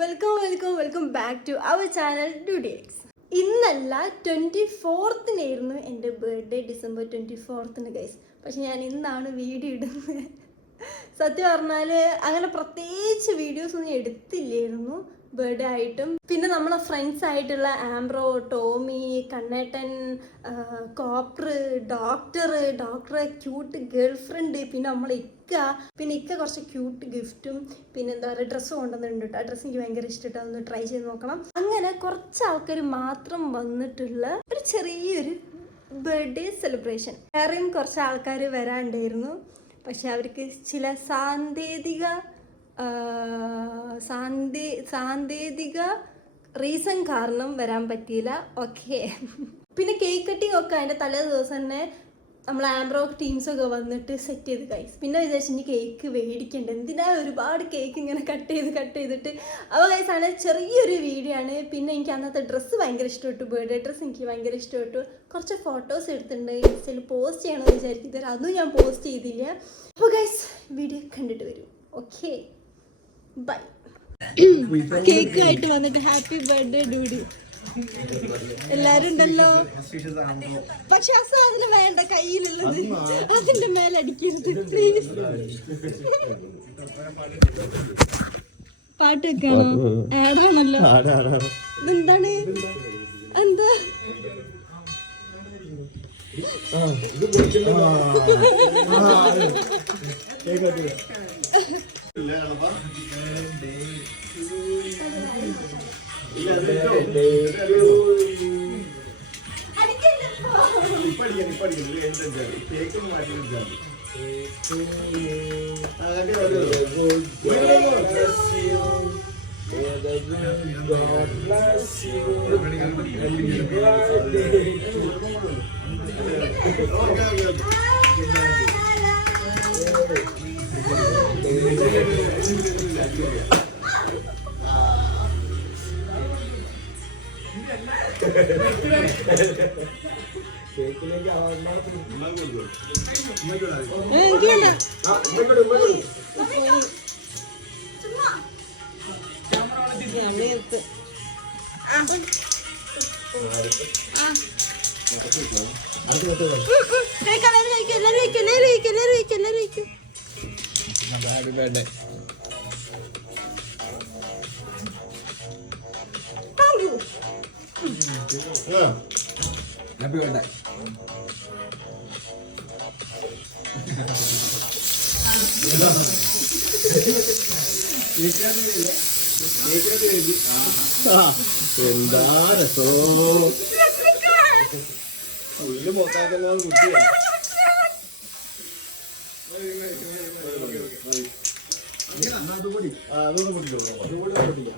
Welcome back to our channel ഡ്യൂഡിയക്സ്. ഇന്നല്ല 24-നായിരുന്നു എൻ്റെ ബർത്ത്ഡേ, December 24 ഗൈസ്. പക്ഷെ ഞാൻ ഇന്നാണ് വീഡിയോ ഇടുന്നത്. സത്യം പറഞ്ഞാൽ അങ്ങനെ പ്രത്യേകിച്ച് വീഡിയോസ് ഒന്നും എടുത്തില്ലായിരുന്നു ബർത്ത്ഡേ ആയിട്ടും. പിന്നെ നമ്മളെ ഫ്രണ്ട്സ് ആയിട്ടുള്ള ആംബ്രോ, Tommy, Kannettan, Copper, doctor, cute girl friend, പിന്നെ നമ്മളെ ഇക്ക കുറച്ച് ക്യൂട്ട് ഗിഫ്റ്റും പിന്നെ എന്താ പറയുക ഡ്രസ്സ് കൊണ്ടുവന്നിട്ടുണ്ട് കേട്ടോ. ആ ഡ്രസ്സ് എനിക്ക് ഭയങ്കര ഇഷ്ടമായിട്ട് ഒന്ന് ട്രൈ ചെയ്ത് നോക്കണം. അങ്ങനെ കുറച്ച് ആൾക്കാർ മാത്രം വന്നിട്ടുള്ള ഒരു ചെറിയൊരു ബർത്ത്ഡേ സെലിബ്രേഷൻ. വേറെയും കുറച്ച് ആൾക്കാർ വരാണ്ടായിരുന്നു. പക്ഷെ അവർക്ക് ചില സാങ്കേതിക റീസൺ കാരണം വരാൻ പറ്റിയില്ല. ഓക്കെ. പിന്നെ കേക്ക് കട്ടിങ് ഒക്കെ അതിൻ്റെ തലേ ദിവസം തന്നെ നമ്മൾ ആംബ്രോ ടീംസൊക്കെ വന്നിട്ട് സെറ്റ് ചെയ്ത് ഗൈസ്. പിന്നെ വിചാരിച്ചു ഇനി കേക്ക് മേടിക്കണ്ട, എന്തിനാ ഒരുപാട് കേക്ക് ഇങ്ങനെ കട്ട് ചെയ്തിട്ട്. അപ്പോൾ ഗൈസ് ആണ് ചെറിയൊരു വീഡിയോ ആണ്. പിന്നെ എനിക്ക് അന്നത്തെ ഡ്രസ്സ് ഭയങ്കര ഇഷ്ടപ്പെട്ടു, ബർത്ത്ഡേ ഡ്രസ്സ് എനിക്ക് ഭയങ്കര ഇഷ്ടപ്പെട്ടു. കുറച്ച് ഫോട്ടോസ് എടുത്തിട്ടുണ്ട്, ഇൻസ്റ്റയിൽ പോസ്റ്റ് ചെയ്യണമെന്ന് വിചാരിക്കുന്നത്, അതും ഞാൻ പോസ്റ്റ് ചെയ്തില്ല. അപ്പോൾ ഗൈസ് വീഡിയോ കണ്ടിട്ട് വരും. Okay, by. കേക്ക് ആയിട്ട് വന്നിട്ട് ഹാപ്പി ബർത്ത്ഡേ ഡൂഡി എല്ലാരും ഉണ്ടല്ലോ. പക്ഷെ ആ സാധനം വേണ്ട, കയ്യിലുള്ളത് അതിന്റെ മേലടിക്കരുത് പ്ലീസ്. പാട്ട് വെക്കാണോ? ആഡാണല്ലോ. ഇതെന്താണ്? എന്താ ഹാപ്പി ബർത്ത്ഡേ. എന്താ രസോ ഉള്ളു മോത്താക്കല്ലോ കുട്ടിയാ. അതൊന്നും പൊട്ടിക്കോ, അതുകൂടെ പൊട്ടിക്കോ.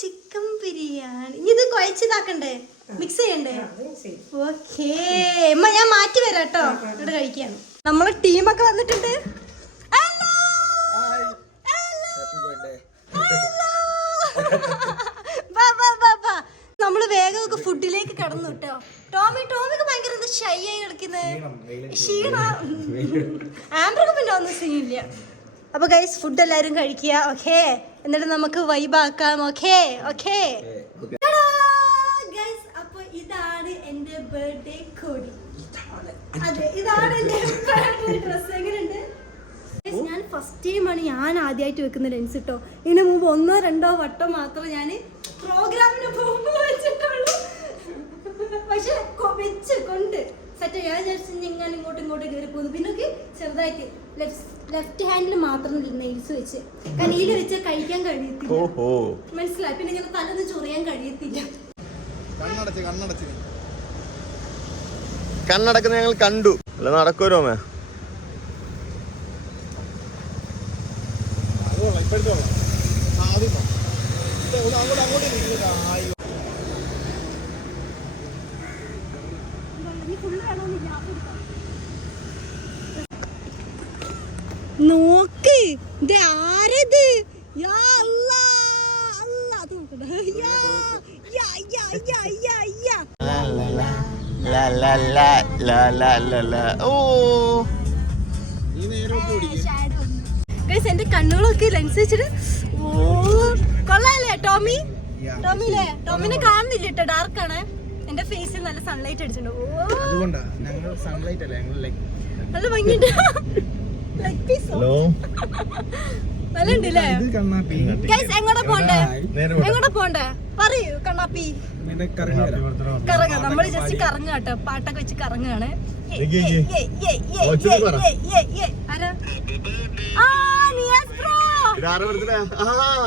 ചിക്കൻ ബിരിയാണി. ഇത് കുഴച്ചിതാക്കണ്ടേ, മിക്സ് ചെയ്യണ്ടേ? ഓക്കേ, ഞാൻ മാറ്റി വരാം കേട്ടോ, ഇവിടെ കഴിക്കാൻ. നമ്മളെ ടീമൊക്കെ വന്നിട്ടുണ്ട്. നമ്മള് വേഗം ഫുഡിലേക്ക് കടന്നു കേട്ടോ. ടോമിക്ക് ഭയങ്കര ഷൈ ആയി കളിക്കുന്നത്, ക്ഷീണ. ആംബ്രൊക്കെ പിന്നെ ഒന്നും സീനില്ല. അപ്പൊ ഗൈസ് ഫുഡ് എല്ലാരും കഴിക്കുക. ഓക്കെ, എന്നിട്ട് നമുക്ക് വൈബാക്കാം. ഓക്കെ. അപ്പൊ ഇതാണ് എന്റെ ബർത്ത്ഡേ കോഡി. അതെ, ഇതാണ് എന്റെ ബർത്ത്ഡേ ഡ്രസ്. എങ്ങനെയുണ്ട്? ഞാൻ ഫസ്റ്റ് ടൈമാണ് ഞാൻ ആദ്യമായിട്ട് വെക്കുന്ന ലെൻസ് കേട്ടോ. ഇതിന് മുമ്പ് 1-2 വട്ടം മാത്രം ഞാൻ പ്രോഗ്രാമിന് പോകുമ്പോൾ വെച്ചിട്ടുള്ളൂ. പക്ഷെ വെച്ച് കൊണ്ട് സെറ്റ് ഞാൻ വിചാരിച്ചു ഇങ്ങനെ ഇങ്ങോട്ട് കയറി പോകുന്നു. പിന്നെ ചെറുതായിട്ട് ലെഫ്റ്റ് ഹാൻഡിൽ മാത്രം നെയിൽസ് വെച്ച്, കയ്യിൽ വെച്ച് കഴിക്കാൻ കഴിയത്തില്ല, മനസ്സിലായി. പിന്നെ ഇങ്ങനെ തലൊന്ന് ചൊറിയാൻ കഴിയത്തില്ല. കണ്ണടക്കുന്ന ഞങ്ങൾ കണ്ടു. അല്ല നടക്കുമല്ലോ മേ. നോക്ക്, ഇത് ആരത്? യാ അല്ലാ, അല്ലാ അത് നോക്കണ്ട. യാ യാ യാ യാ ഓ ഗൈസ് എന്റെ കണ്ണുകളൊക്കെ ലെൻസ് വെച്ചിട്ട് ഓ കൊള്ളാല്ലേ ടോമി ടോമിയില്ലേ ടോമിനെ കാണുന്നില്ല കേട്ടോ ഡാർക്കാണ് എന്റെ ഫേസിൽ നല്ല സൺലൈറ്റ് അടിച്ചിട്ടുണ്ട് ഓ നല്ല ഭംഗിയുണ്ട് ലെഗ് പീസോ നല്ല ഉണ്ടല്ലേ ഗൈസ് എങ്ങോട്ടാ പോണ്ടേ എങ്ങോട്ടാ പോണ്ടേ പറയൂ കണ്ണാപ്പി കറങ്ങാം നമ്മള് ജസ്റ്റ് കറങ്ങുക കേട്ടോ പാട്ടൊക്കെ വെച്ച് കറങ്ങുകയാണ് ആരാ ആ നിയാസ് ബ്രോ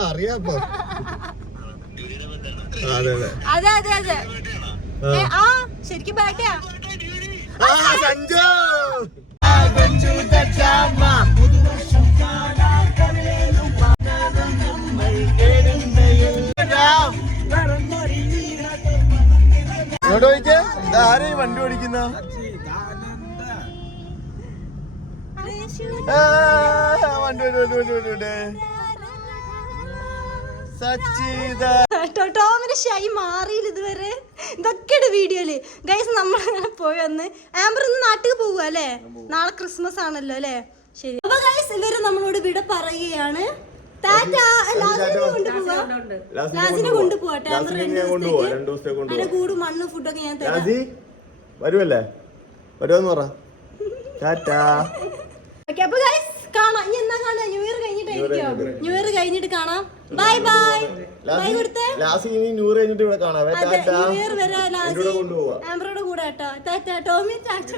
അറിയാപ്പോ അതെ അതെ അതെ ആ ശരിക്കും ബാറ്റയാ സഞ്ജു ഇങ്ങോട്ട് ചോദിച്ചേ ഇതാരെ വണ്ടി ഓടിക്കുന്ന ടോമിന്റെ ഷൈ മാറിയില്ല ഇതുവരെ ഇതൊക്കെയാണ് വീഡിയോയില് ഗൈസ് നമ്മളങ്ങനെ പോയി വന്ന് ആംബർ ഇന്ന് നാട്ടിൽ പോവുക അല്ലേ നാളെ ക്രിസ്മസ് ആണല്ലോ അല്ലേ ശരി അപ്പൊ ഗൈസ് ഇവര് നമ്മളോട് വിട പറയുകയാണ് ലാസിനെ കൊണ്ടുപോവാട്ടെ അതിന്റെ കൂട് മണ്ണ് ഫുഡൊക്കെ ഞാൻ തരാം വരുമല്ലേ വരുമെന്ന് പറ ടാറ്റാ ഓക്കെ അപ്പൊ ഗൈസ് കാണാം ഇനി എന്നാ കാണാം ന്യൂ ഇയർ കഴിഞ്ഞിട്ടായിരിക്കും ന്യൂ ഇയർ കഴിഞ്ഞിട്ട് കാണാം ബൈ ബൈ ബൈ കൊടുത്തേ ലാസ്റ്റ് ഇനി ന്യൂ ഇയർ കഴിഞ്ഞിട്ട് ഇവിടെ കാണാം ന്യൂ ഇയർ വരാ ലാസി ആംബ്രോയുടെ കൂടെ കേട്ടോ ടാറ്റ ടോമി ടാറ്റ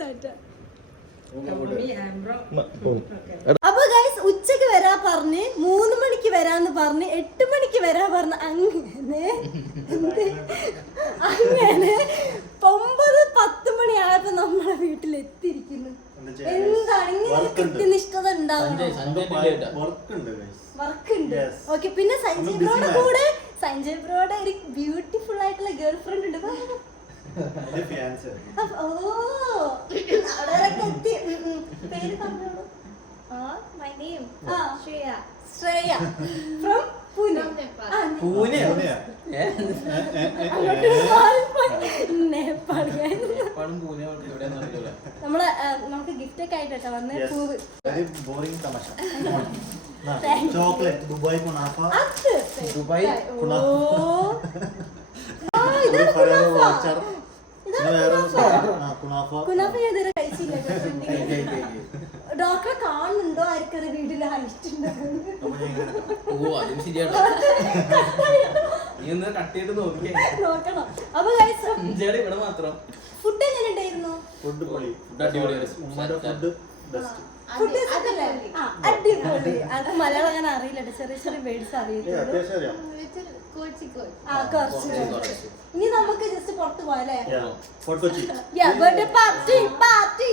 ടാറ്റ അപ്പൊ ഗൈസ് ഉച്ചക്ക് വരാ പറഞ്ഞ് 3 മണിക്ക് വരാന്ന് പറഞ്ഞ് 8 മണിക്ക് വരാ പറഞ്ഞ് അങ്ങനെ 9-10 മണി ആയപ്പോ നമ്മളെ വീട്ടിൽ എത്തിയിരിക്കുന്നു എന്താണ് ഇങ്ങനെ കൃത്യനിഷ്ഠത ഉണ്ടാവണം വർക്ക് ഉണ്ട് ഓക്കെ പിന്നെ സഞ്ജയ് ബ്രോയുടെ ഒരു ബ്യൂട്ടിഫുൾ ആയിട്ടുള്ള ഗേൾ ഫ്രണ്ട് ഉണ്ട് പേര് പറഞ്ഞോളൂ my name Shreya from Pune നമ്മള് നമുക്ക് ഗിഫ്റ്റ് ഒക്കെ ആയിട്ടോ വന്ന് പൂവ് ചോക്ലേറ്റ് ദുബായ് കുനാഫ ദുബായ് ഡോക്ടറെ കാണുന്നുണ്ടോ ആർക്കത് വീട്ടിൽ നോക്കണം. അപ്പൊ ഫുഡ് എങ്ങനെ ഉണ്ടായിരുന്നു? അടിപൊളി. അത് മലയാളം അങ്ങനെ അറിയില്ല, ചെറിയ ചെറിയ വേർഡ്സ് അറിയില്ല. ഇനി നമുക്ക് ജസ്റ്റ് പുറത്ത് പോയാലേ ബർത്ത്ഡേ പാർട്ടി